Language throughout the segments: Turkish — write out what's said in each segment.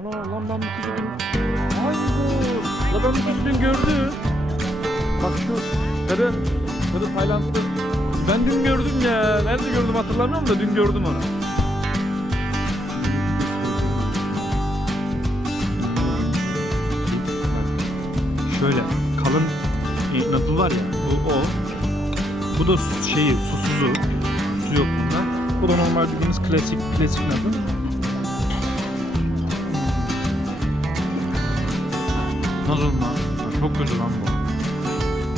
Ana lan ben bu kızı dün... Ay bu. La ben bu kızı dün gördüm. Bak şu sarı, sarı Taylandlı. Ben dün gördüm ya. Nerede gördüm hatırlamıyorum da dün gördüm onu. Şöyle kalın noodle var ya bu o. Bu da şeyi susuzu. Su yok bunda. Bu da normal bildiğimiz klasik klasik noodle. Lan? Ya Çok kötü lan bu.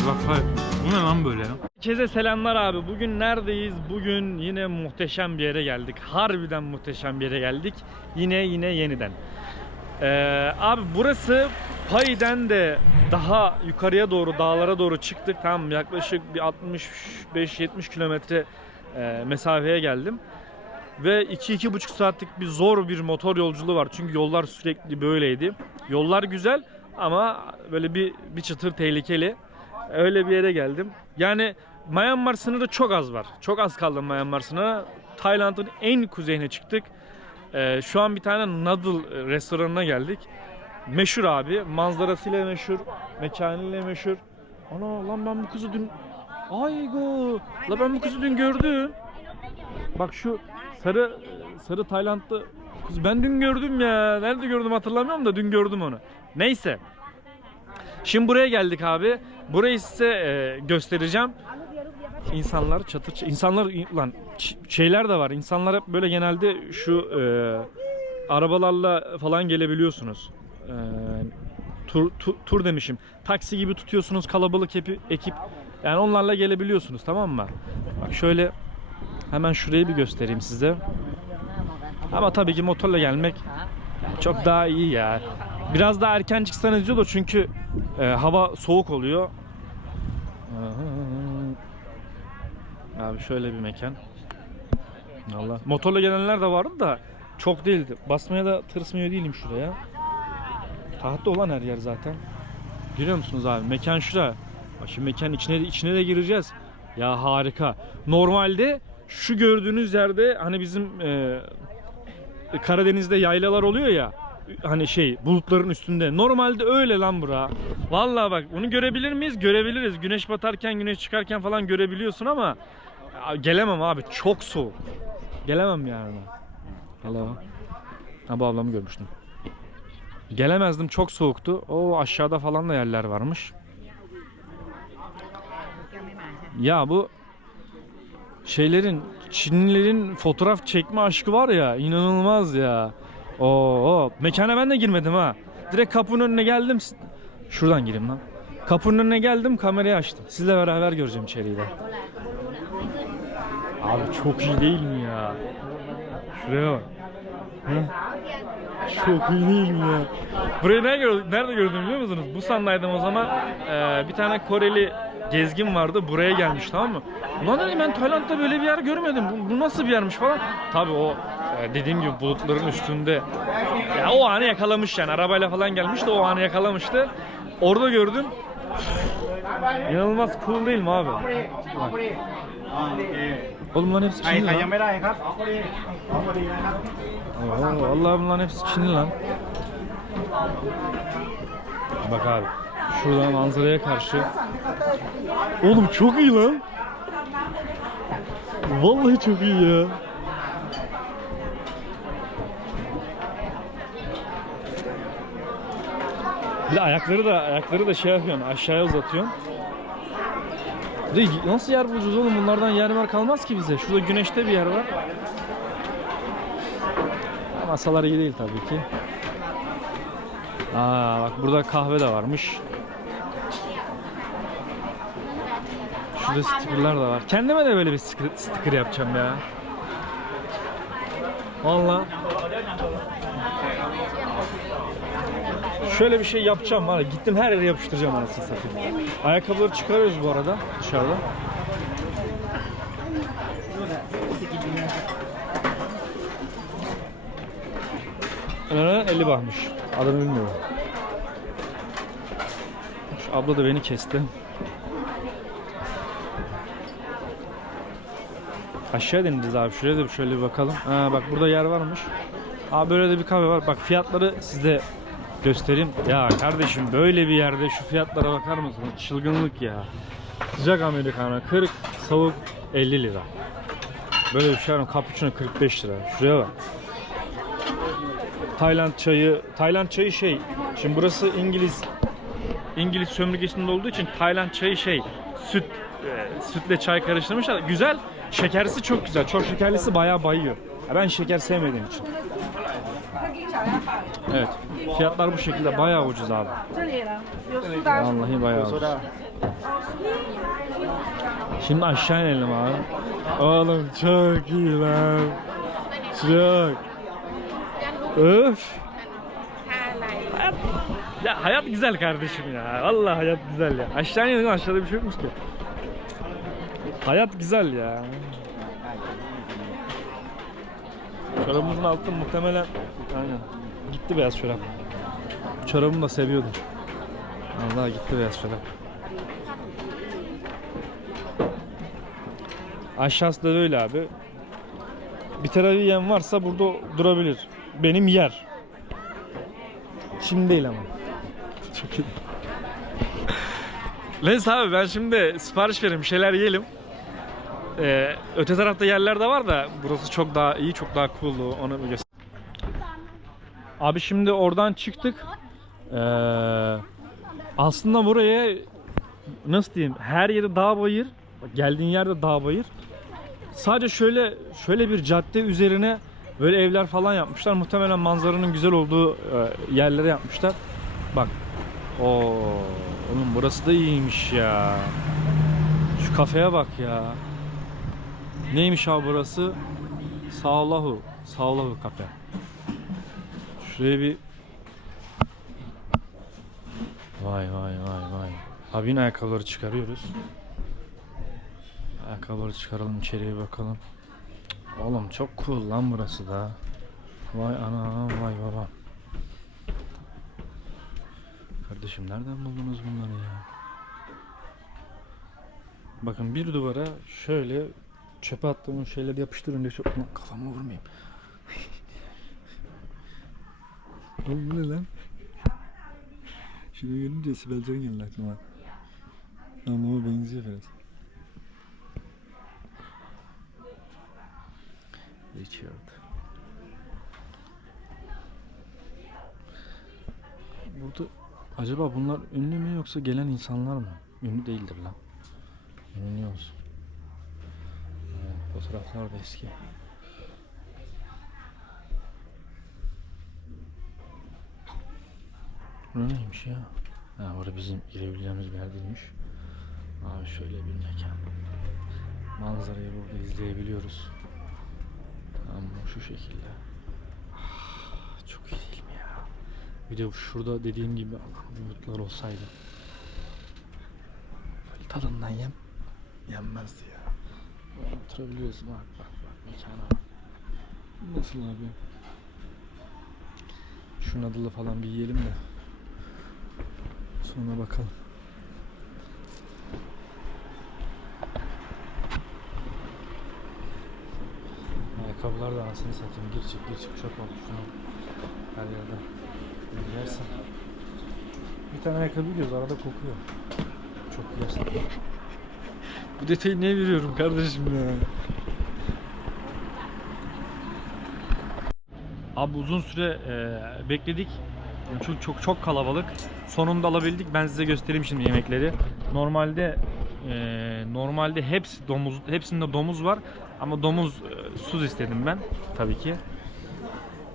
Bak hayır. Bu ne lan böyle? Herkese selamlar abi. Bugün neredeyiz? Bugün yine muhteşem bir yere geldik. Harbiden muhteşem bir yere geldik. Yine yine yeniden. Ee, abi burası Pai'den daha yukarıya doğru dağlara doğru çıktık. Tamam yaklaşık bir 65-70 kilometre e, mesafeye geldim. Ve 2-2,5 saatlik bir zor bir motor yolculuğu var. Çünkü yollar sürekli böyleydi. Yollar güzel ama böyle bir, bir çıtır tehlikeli. Öyle bir yere geldim. Yani Myanmar sınırı çok az var. Çok az kaldı Myanmar sınırına. Tayland'ın en kuzeyine çıktık. Ee, şu an bir tane noodle restoranına geldik. Meşhur abi. Manzarasıyla meşhur. Mekanıyla meşhur. Ana lan ben bu kızı dün... Aygo! La ben bu kızı dün gördüm. Bak şu sarı sarı Taylandlı kız ben dün gördüm ya. Nerede gördüm hatırlamıyorum da dün gördüm onu. Neyse. Şimdi buraya geldik abi. Burayı size e, göstereceğim. İnsanlar çatır insanlar lan şeyler de var. İnsanlar hep böyle genelde şu e, arabalarla falan gelebiliyorsunuz. E, tur, tur, tur demişim. Taksi gibi tutuyorsunuz kalabalık epi- ekip. Yani onlarla gelebiliyorsunuz tamam mı? Bak şöyle hemen şurayı bir göstereyim size. Ama tabii ki motorla gelmek çok daha iyi ya. Biraz daha erken çıksanız iyi olur çünkü e, hava soğuk oluyor. Abi şöyle bir mekan. Allah. Motorla gelenler de vardı da çok değildi. Basmaya da tırsmıyor değilim şuraya. Tahtta olan her yer zaten. Görüyor musunuz abi? Mekan şura. Şimdi mekanın içine içine de gireceğiz. Ya harika. Normalde şu gördüğünüz yerde hani bizim e, Karadeniz'de yaylalar oluyor ya hani şey bulutların üstünde. Normalde öyle lan bura. Vallahi bak bunu görebilir miyiz? Görebiliriz. Güneş batarken, güneş çıkarken falan görebiliyorsun ama ya, gelemem abi. Çok soğuk. Gelemem yani. Hello. Ha bu ablamı görmüştüm. Gelemezdim çok soğuktu. O aşağıda falan da yerler varmış. Ya bu şeylerin Çinlilerin fotoğraf çekme aşkı var ya inanılmaz ya. Oo, mekana ben de girmedim ha. Direkt kapının önüne geldim. Şuradan gireyim lan. Kapının önüne geldim kamerayı açtım. Sizle beraber göreceğim içeriği de. Abi çok iyi değil mi ya? Şuraya bak. Hı? Çok iyi değil mi ya? Burayı nerede, gördüm, nerede gördüm biliyor musunuz? Busan'daydım o zaman. Ee, bir tane Koreli gezgin vardı. Buraya gelmiş tamam mı? Ulan dedim ben Tayland'da böyle bir yer görmedim. Bu, bu nasıl bir yermiş falan. Tabii o e, dediğim gibi bulutların üstünde. Ya o anı yakalamış yani. Arabayla falan gelmiş de o anı yakalamıştı. Orada gördüm. İnanılmaz cool değil mi abi? Bak. Oğlum lan hepsi ใคร Çinli ใคร lan. ยังไม่ได้ครับของพอดีของพอดีนะครับ Oo, vallahi bunların hepsi Çinli lan. Bak abi. Şuradan manzaraya karşı. Oğlum çok iyi lan. Vallahi çok iyi ya. Bir de ayakları da ayakları da şey yapıyorsun aşağıya uzatıyorsun. De nasıl yer bulacağız oğlum bunlardan yer var kalmaz ki bize. Şurada güneşte bir yer var. Masalar iyi değil tabii ki. Aa bak burada kahve de varmış. Şurada stickerlar da var. Kendime de böyle bir sticker, sticker yapacağım ya. Vallahi. Şöyle bir şey yapacağım var. Gittim her yere yapıştıracağım anasını satayım. Ayakkabıları çıkarıyoruz bu arada dışarıda. Ee, 50 bahmış. Adını bilmiyorum. Şu abla da beni kesti. Aşağı deneyeceğiz abi. Şuraya da şöyle bir bakalım. Ha, bak burada yer varmış. Abi böyle de bir kahve var. Bak fiyatları size göstereyim. Ya kardeşim böyle bir yerde şu fiyatlara bakar mısınız? Çılgınlık ya. Sıcak americano 40, soğuk 50 lira. Böyle bir şey var? Cappuccino 45 lira. Şuraya bak. Tayland çayı, Tayland çayı şey. Şimdi burası İngiliz İngiliz sömürgesinde olduğu için Tayland çayı şey süt e, sütle çay karıştırmışlar. Güzel. Şekerlisi çok güzel. Çok şekerlisi bayağı bayıyor. Ben şeker sevmediğim için. Evet. Fiyatlar bu şekilde bayağı ucuz abi. Vallahi bayağı ucuz. Şimdi aşağı inelim abi. Oğlum çok iyi lan. Çok. Öf. Hayat, ya hayat güzel kardeşim ya. Vallahi hayat güzel ya. Aşağı inelim aşağıda bir şey yokmuş ki. Hayat güzel ya. Çorabımızın altı muhtemelen aynen gitti beyaz çorap. Çorabımı da seviyordum. Allah gitti beyaz çorap. Aşağısı da öyle abi. Bir tarafı yiyen varsa burada durabilir. Benim yer. Şimdi değil ama. Çok iyi. Neyse abi ben şimdi sipariş vereyim şeyler yiyelim. Ee, öte tarafta yerler de var da burası çok daha iyi çok daha cool onu göster. Abi şimdi oradan çıktık. Ee, aslında buraya nasıl diyeyim her yeri dağ bayır. Geldiğin yerde dağ bayır. Sadece şöyle şöyle bir cadde üzerine böyle evler falan yapmışlar. Muhtemelen manzaranın güzel olduğu e, yerlere yapmışlar. Bak. Oo, oğlum burası da iyiymiş ya. Şu kafeye bak ya. Neymiş abi burası? Sağlahu. Sağlahu kafe. Şuraya bir Vay vay vay vay. Abinin ayakkabıları çıkarıyoruz. Ayakkabıları çıkaralım içeriye bakalım. Oğlum çok cool lan burası da. Vay ana vay baba. Kardeşim nereden buldunuz bunları ya? Bakın bir duvara şöyle çöpe attığım şeyleri yapıştırın diye çok kafama vurmayayım. Oğlum bu ne lan? Şunu görünce Sibel Can geldi aklıma. Ama o benziyor biraz. Richard. Burada acaba bunlar ünlü mü yoksa gelen insanlar mı? Ünlü değildir lan. Ünlü olsun. Fotoğraflar da eski. Bu neymiş ya? Ha orada bizim girebileceğimiz bir yer değilmiş. Abi şöyle bir mekan. Manzarayı burada izleyebiliyoruz. Tamam şu şekilde. Ah, Çok iyi değil mi ya? Bir de şurada dediğim gibi bulutlar olsaydı. Böyle tadından yem yenmezdi ya. Oturabiliyoruz bak bak bak mekana bak. Nasıl abi? Şu nadılı falan bir yiyelim de. Sonra bakalım. Ayakkabılar da anasını satayım. Gir çık gir çık çöp olmuş şuna. Her yerde. Yersin. Bir tane ayakkabı giyiyoruz arada kokuyor. Çok yersin. Bu detayı ne veriyorum kardeşim ya? Abi uzun süre e, bekledik. Çok çok çok kalabalık. Sonunda alabildik. Ben size göstereyim şimdi yemekleri. Normalde e, normalde hepsi domuz hepsinde domuz var ama domuz e, suz istedim ben tabii ki.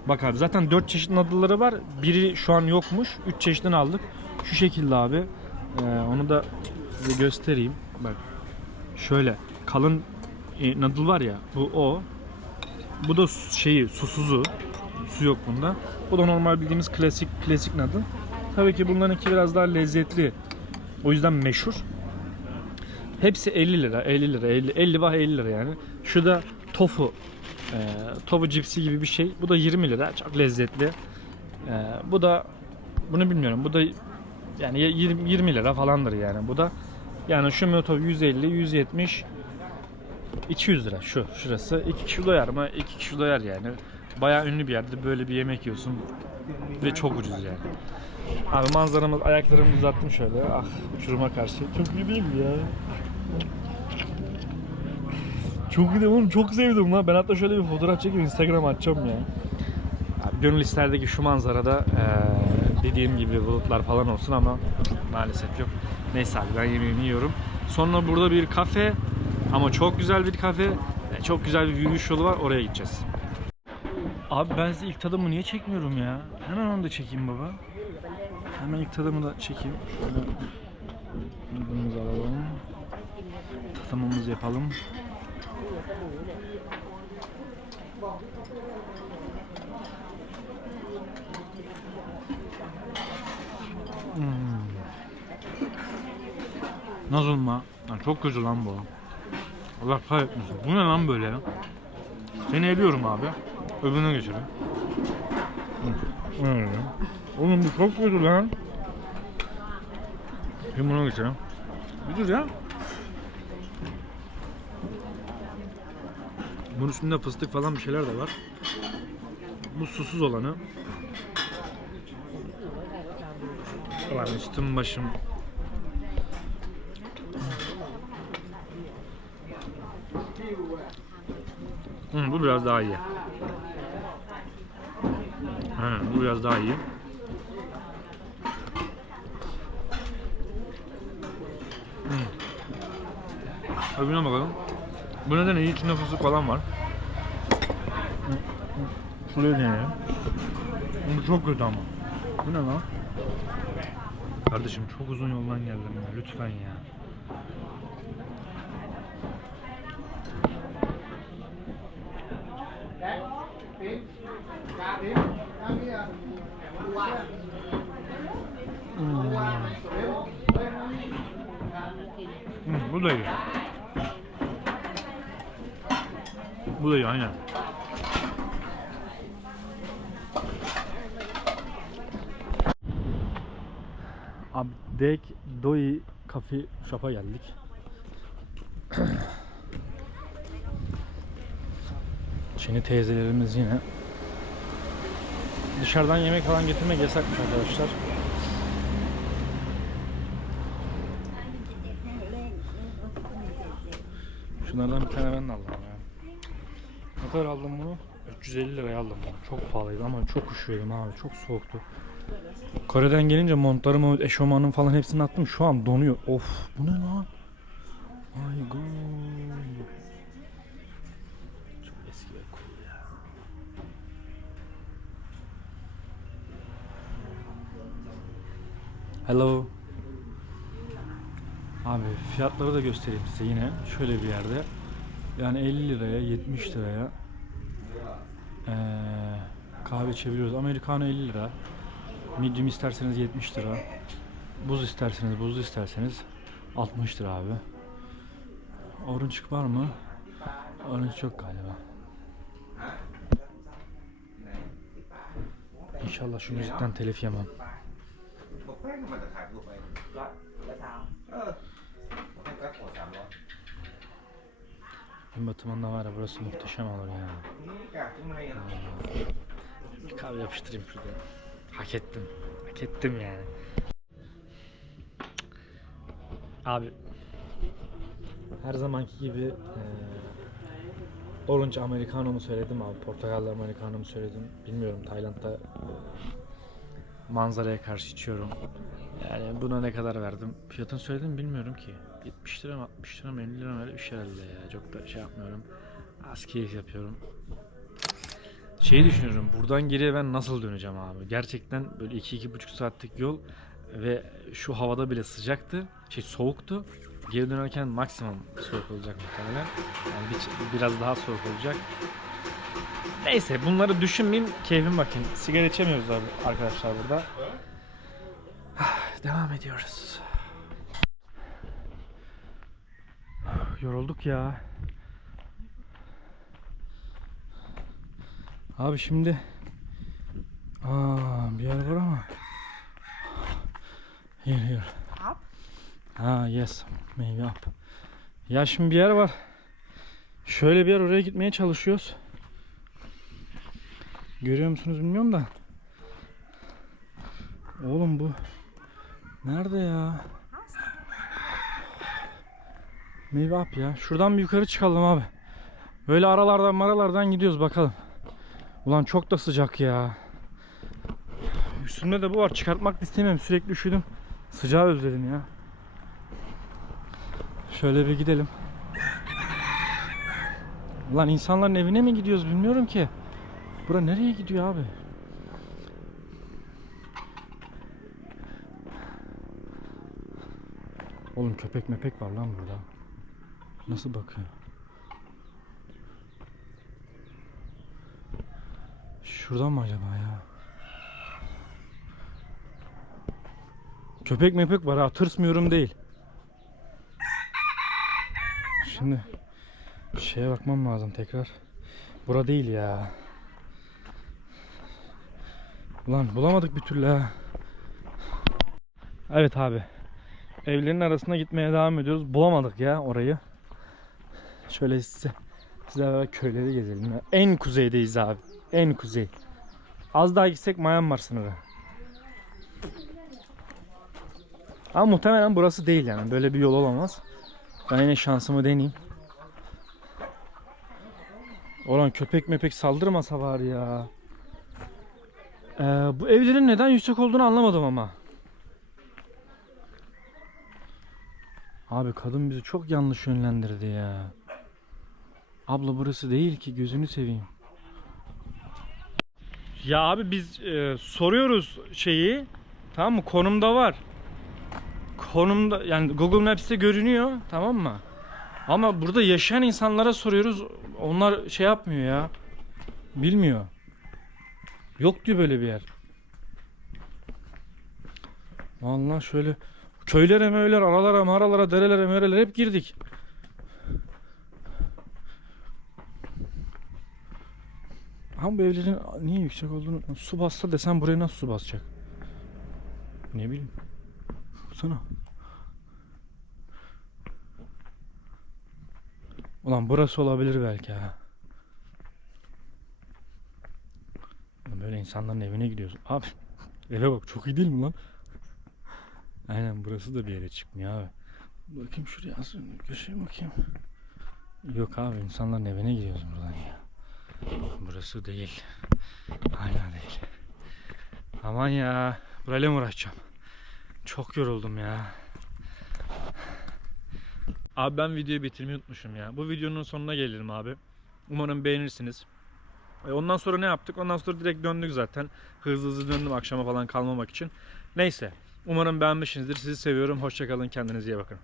Bak abi zaten 4 çeşit nadılları var. Biri şu an yokmuş. 3 çeşidini aldık. Şu şekilde abi. E, onu da size göstereyim. Bak. Şöyle kalın e, nadıl var ya bu o. Bu da şeyi susuzu. Su yok bunda. Bu da normal bildiğimiz klasik klasik nadıl. Tabii ki bunlarınki biraz daha lezzetli. O yüzden meşhur. Hepsi 50 lira, 50 lira, 50, 50 bah 50 lira yani. Şu da tofu. E, tofu cipsi gibi bir şey. Bu da 20 lira. Çok lezzetli. E, bu da bunu bilmiyorum. Bu da yani 20, 20 lira falandır yani. Bu da yani şu motor 150, 170 200 lira şu şurası. 2 kişi doyar mı? 2 kişi doyar yani. Bayağı ünlü bir yerde böyle bir yemek yiyorsun ve çok ucuz yani. Abi manzaramız ayaklarımı uzattım şöyle. Ah uçuruma karşı. Çok iyi değil mi ya? Çok iyi oğlum? Çok sevdim lan. Ben hatta şöyle bir fotoğraf çekip Instagram'a atacağım ya. Abi gönül isterdi ki şu manzarada eee, dediğim gibi bulutlar falan olsun ama maalesef yok. Neyse abi ben yemeğimi yiyorum. Sonra burada bir kafe ama çok güzel bir kafe. ve Çok güzel bir yürüyüş yolu var oraya gideceğiz. Abi ben size ilk tadımı niye çekmiyorum ya? Hemen onu da çekeyim baba. Hemen ilk tadımı da çekeyim. Şöyle yudumumuzu alalım. Tadımımızı yapalım. Hmm. Nasıl mı? Lan çok kötü lan bu. Allah kahretmesin. Bu ne lan böyle ya? Seni eliyorum abi. Öbürüne geçelim. Öyle. Oğlum bu çok kötü lan. Şimdi buna geçelim. Bir dur ya. Bunun üstünde fıstık falan bir şeyler de var. Bu susuz olanı. Ulan üstüm başım. Hı, bu biraz daha iyi. Ha, bu biraz daha iyi. Hı. Öbürüne bakalım. Bu neden iyi? İçinde fıstık falan var. Şuraya deneyelim. Bu çok kötü ama. Bu ne lan? Kardeşim çok uzun yoldan geldim ya. Lütfen ya. Hı, bu da iyi. Bu da iyi aynen. Abdek Doi Cafe Shop'a geldik. Çin'i teyzelerimiz yine. Dışarıdan yemek falan getirmek yasakmış arkadaşlar. Şunlardan bir tane ben de aldım ya. Ne kadar aldım bunu? 350 liraya aldım. Çok pahalıydı ama çok üşüyordum abi. Çok soğuktu. Kore'den gelince montlarımı, eşofmanım falan hepsini attım. Şu an donuyor. Of bu ne lan? My god. Hello. Abi fiyatları da göstereyim size yine. Şöyle bir yerde. Yani 50 liraya, 70 liraya eee, kahve içebiliyoruz. Americano 50 lira. Medium isterseniz 70 lira. Buz isterseniz, buzlu isterseniz 60 lira abi. Orange var mı? Orange yok galiba. İnşallah şu müzikten telif yemem. Một phát mà ta thải của mày Rồi, để sao? ờ một phát của sắm đó Gün batımında var ya burası muhteşem olur ya. Bir kahve yapıştırayım şurada. Hak ettim. Hak ettim yani. Abi her zamanki gibi eee Orange Americano mu söyledim abi. Portakallı Americano mu söyledim. Bilmiyorum Tayland'da manzaraya karşı içiyorum. Yani buna ne kadar verdim? Fiyatını söyledim mi bilmiyorum ki. 70 lira mı 60 lira mı 50 lira mı öyle bir şey herhalde ya. Çok da şey yapmıyorum. Az keyif yapıyorum. Şeyi düşünüyorum. Buradan geriye ben nasıl döneceğim abi? Gerçekten böyle 2-2,5 saatlik yol ve şu havada bile sıcaktı. Şey soğuktu. Geri dönerken maksimum soğuk olacak muhtemelen. Yani bir, biraz daha soğuk olacak. Neyse bunları düşünmeyeyim. Keyfim bakayım. Sigara içemiyoruz abi arkadaşlar burada. Devam ediyoruz. Yorulduk ya. Abi şimdi Aa bir yer var ama Here here Up? Ha yes maybe up Ya şimdi bir yer var Şöyle bir yer oraya gitmeye çalışıyoruz Görüyor musunuz bilmiyorum da. Oğlum bu nerede ya? Meyve up ya. Şuradan bir yukarı çıkalım abi. Böyle aralardan maralardan gidiyoruz bakalım. Ulan çok da sıcak ya. Üstümde de bu var. Çıkartmak istemiyorum. Sürekli üşüdüm. Sıcağı özledim ya. Şöyle bir gidelim. Ulan insanların evine mi gidiyoruz bilmiyorum ki. Bura nereye gidiyor abi? Oğlum köpek mepek var lan burada. Nasıl bakıyor? Şuradan mı acaba ya? Köpek mepek var ha tırsmıyorum değil. Şimdi şeye bakmam lazım tekrar. Bura değil ya. Ulan bulamadık bir türlü ha. Evet abi. Evlerin arasına gitmeye devam ediyoruz. Bulamadık ya orayı. Şöyle size size köyleri gezelim. En kuzeydeyiz abi. En kuzey. Az daha gitsek Myanmar sınırı. Ama muhtemelen burası değil yani. Böyle bir yol olamaz. Ben yine şansımı deneyeyim. Olan köpek mepek saldırmasa var ya. Ee, bu evlerin neden yüksek olduğunu anlamadım ama. Abi kadın bizi çok yanlış yönlendirdi ya. Abla burası değil ki gözünü seveyim. Ya abi biz e, soruyoruz şeyi. Tamam mı? Konumda var. Konumda yani Google Maps'te görünüyor tamam mı? Ama burada yaşayan insanlara soruyoruz. Onlar şey yapmıyor ya. Bilmiyor. Yok diyor böyle bir yer. Vallahi şöyle köylere möyler, aralara, mağaralara, derelere, merelere hep girdik. Ama bu evlerin niye yüksek olduğunu su bassa desem buraya nasıl su basacak? Ne bileyim. Sana. Ulan burası olabilir belki ha. Böyle insanların evine gidiyorsun. Abi eve bak çok iyi değil mi lan? Aynen burası da bir yere çıkmıyor abi. Bakayım şuraya az köşeye bakayım. Yok abi insanların evine gidiyoruz buradan ya. Burası değil. Hala değil. Aman ya. Burayla mı uğraşacağım? Çok yoruldum ya. Abi ben videoyu bitirmeyi unutmuşum ya. Bu videonun sonuna gelelim abi. Umarım beğenirsiniz. E ondan sonra ne yaptık? Ondan sonra direkt döndük zaten. Hızlı hızlı döndüm akşama falan kalmamak için. Neyse. Umarım beğenmişsinizdir. Sizi seviyorum. Hoşçakalın. Kendinize iyi bakın.